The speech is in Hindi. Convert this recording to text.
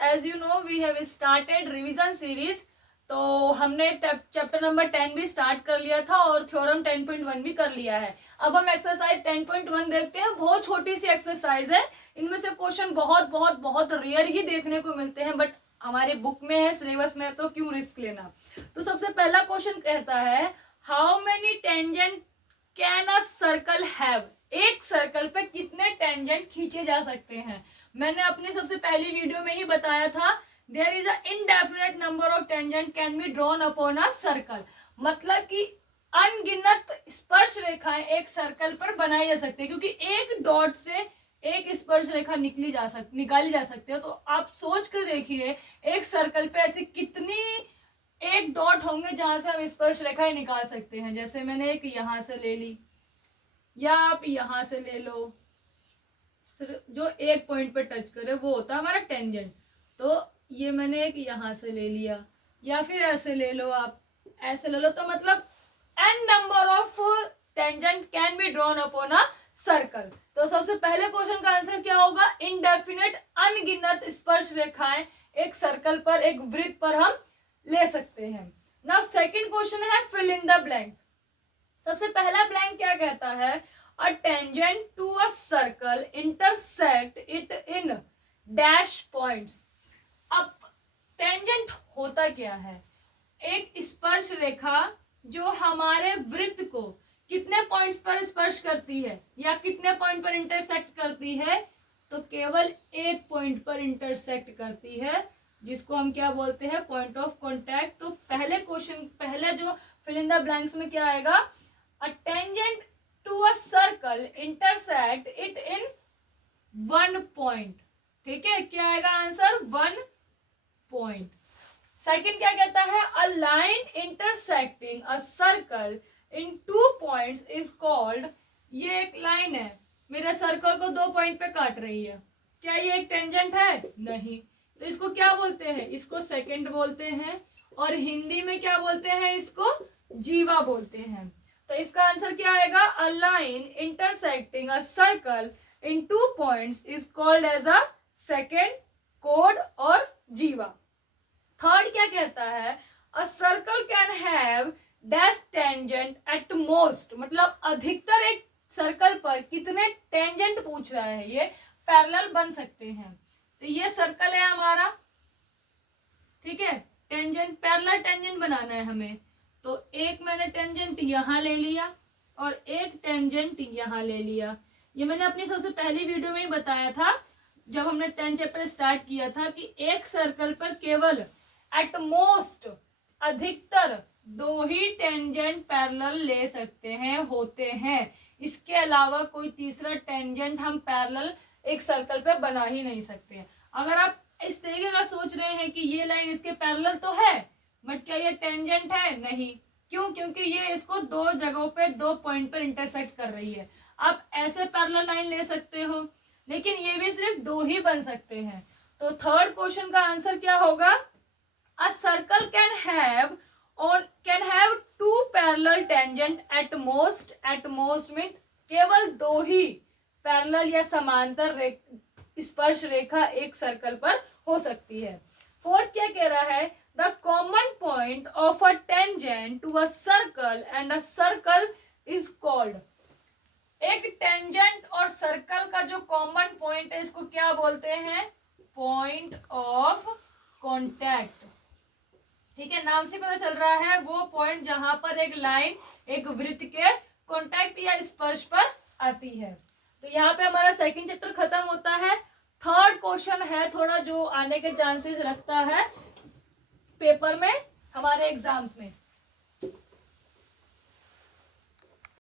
as you know we have started revision series. तो हमने चैप्टर नंबर 10 भी स्टार्ट कर लिया था और थ्योरम 10.1 भी कर लिया है। अब हम एक्सरसाइज 10.1 देखते हैं। बहुत छोटी सी एक्सरसाइज है, इनमें से क्वेश्चन बहुत बहुत बहुत रेयर ही देखने को मिलते हैं, बट हमारे बुक में है, सिलेबस में है, तो क्यों रिस्क लेना। तो सबसे पहला क्वेश्चन कहता है how many tangent can a circle have. एक सर्कल पे कितने टेंजेंट खींचे जा सकते हैं। मैंने अपनी सबसे पहली वीडियो में ही बताया था there is a indefinite number of tangent can be drawn upon a circle. मतलब कि अनगिनत स्पर्श रेखाएं एक सर्कल पर बनाई जा सकती है, क्योंकि एक डॉट से एक स्पर्श रेखा निकाली जा सकती है। तो आप सोच कर देखिए एक सर्कल पे ऐसी कितनी एक डॉट होंगे जहां से हम स्पर्श रेखाएं निकाल सकते हैं। जैसे मैंने एक यहां से ले ली, या आप यहां से ले लो, जो एक पॉइंट पे टच करे वो होता है हमारा टेंजेंट। तो ये मैंने एक यहां से ले लिया, या फिर ऐसे ले लो, आप ऐसे ले लो। तो मतलब n number of tangent can be drawn upon a circle. तो सबसे पहले क्वेश्चन का आंसर क्या होगा, इनडेफिनेट अनगिनत स्पर्श रेखाएं एक सर्कल पर, एक वृत्त पर हम ले सकते हैं। नाउ सेकंड क्वेश्चन है फिल इन द ब्लैंक। सबसे पहला ब्लैंक क्या कहता है, a tangent to a circle intersect it in dash points. अब टेंजेंट होता क्या है, एक स्पर्श रेखा जो हमारे वृत्त को कितने पॉइंट्स पर स्पर्श करती है या कितने पॉइंट पर इंटरसेक्ट करती है, तो केवल एक पॉइंट पर इंटरसेक्ट करती है, जिसको हम क्या बोलते हैं, पॉइंट ऑफ कांटेक्ट। तो पहले क्वेश्चन, पहले जो फिल इन द ब्लैंक्स में क्या आएगा, a tangent to a circle intersect it in one point. ठीक है, क्या आएगा आंसर, वन पॉइंट। सेकंड क्या कहता है, अ line intersecting a circle in two points is called. ये एक लाइन है, मेरे सर्कल को दो पॉइंट पे काट रही है, क्या ये एक टेंजेंट है, नहीं। तो इसको क्या बोलते हैं, इसको सेकंड बोलते हैं, और हिंदी में क्या बोलते हैं, इसको जीवा बोलते हैं। तो इसका आंसर क्या आएगा, a line intersecting a circle in two points is called as a secant, कोड और जीवा। थर्ड क्या कहता है, a circle can have dash tangent at most. मतलब अधिकतर एक सर्कल पर कितने टेंजेंट पूछ रहा है, ये पैरेलल बन सकते हैं। तो ये सर्कल है हमारा, ठीक है, टेंजेंट, पैरेलल टेंजेंट बनाना है हमें। तो एक मैंने टेंजेंट यहां ले लिया और एक टेंजेंट यहां ले लिया। ये मैंने अपनी सबसे पहली वीडियो में ही बताया था जब हमने 10 चैप्टर स्टार्ट किया था कि एक सर्कल पर केवल एट मोस्ट, अधिकतर दो ही टेंजेंट पैरेलल ले सकते हैं, होते हैं। इसके अलावा कोई तीसरा टेंजेंट हम पैरेलल एक सर्कल पे बना ही नहीं सकते। अगर आप इस तरीके का सोच रहे हैं कि ये लाइन इसके पैरेलल तो है, बट क्या ये टेंजेंट है, नहीं। क्यों, क्योंकि ये इसको दो जगहों पे, दो पॉइंट पर इंटरसेक्ट कर रही है। आप ऐसे पैरेलल लाइन ले सकते हो, लेकिन ये भी सिर्फ दो ही बन सकते हैं। तो थर्ड क्वेश्चन का आंसर क्या होगा, a circle can have two parallel tangent at most. At most mean केवल दो ही पैरेलल या समांतर स्पर्श रेखा एक सर्कल पर हो सकती है। फोर्थ क्या कह रहा है, the common point of a tangent to a circle and a circle is called. एक टेंजेंट और सर्कल का जो कॉमन पॉइंट है, इसको क्या बोलते हैं, पॉइंट ऑफ कांटेक्ट। ठीक है, नाम से पता चल रहा है वो पॉइंट जहां पर एक लाइन एक वृत्त के कांटेक्ट या स्पर्श पर आती है। तो यहाँ पे हमारा सेकंड चैप्टर खत्म होता है। थर्ड क्वेश्चन है थोड़ा जो आने के चांसेस रखता है पेपर में, हमारे एग्जाम्स में।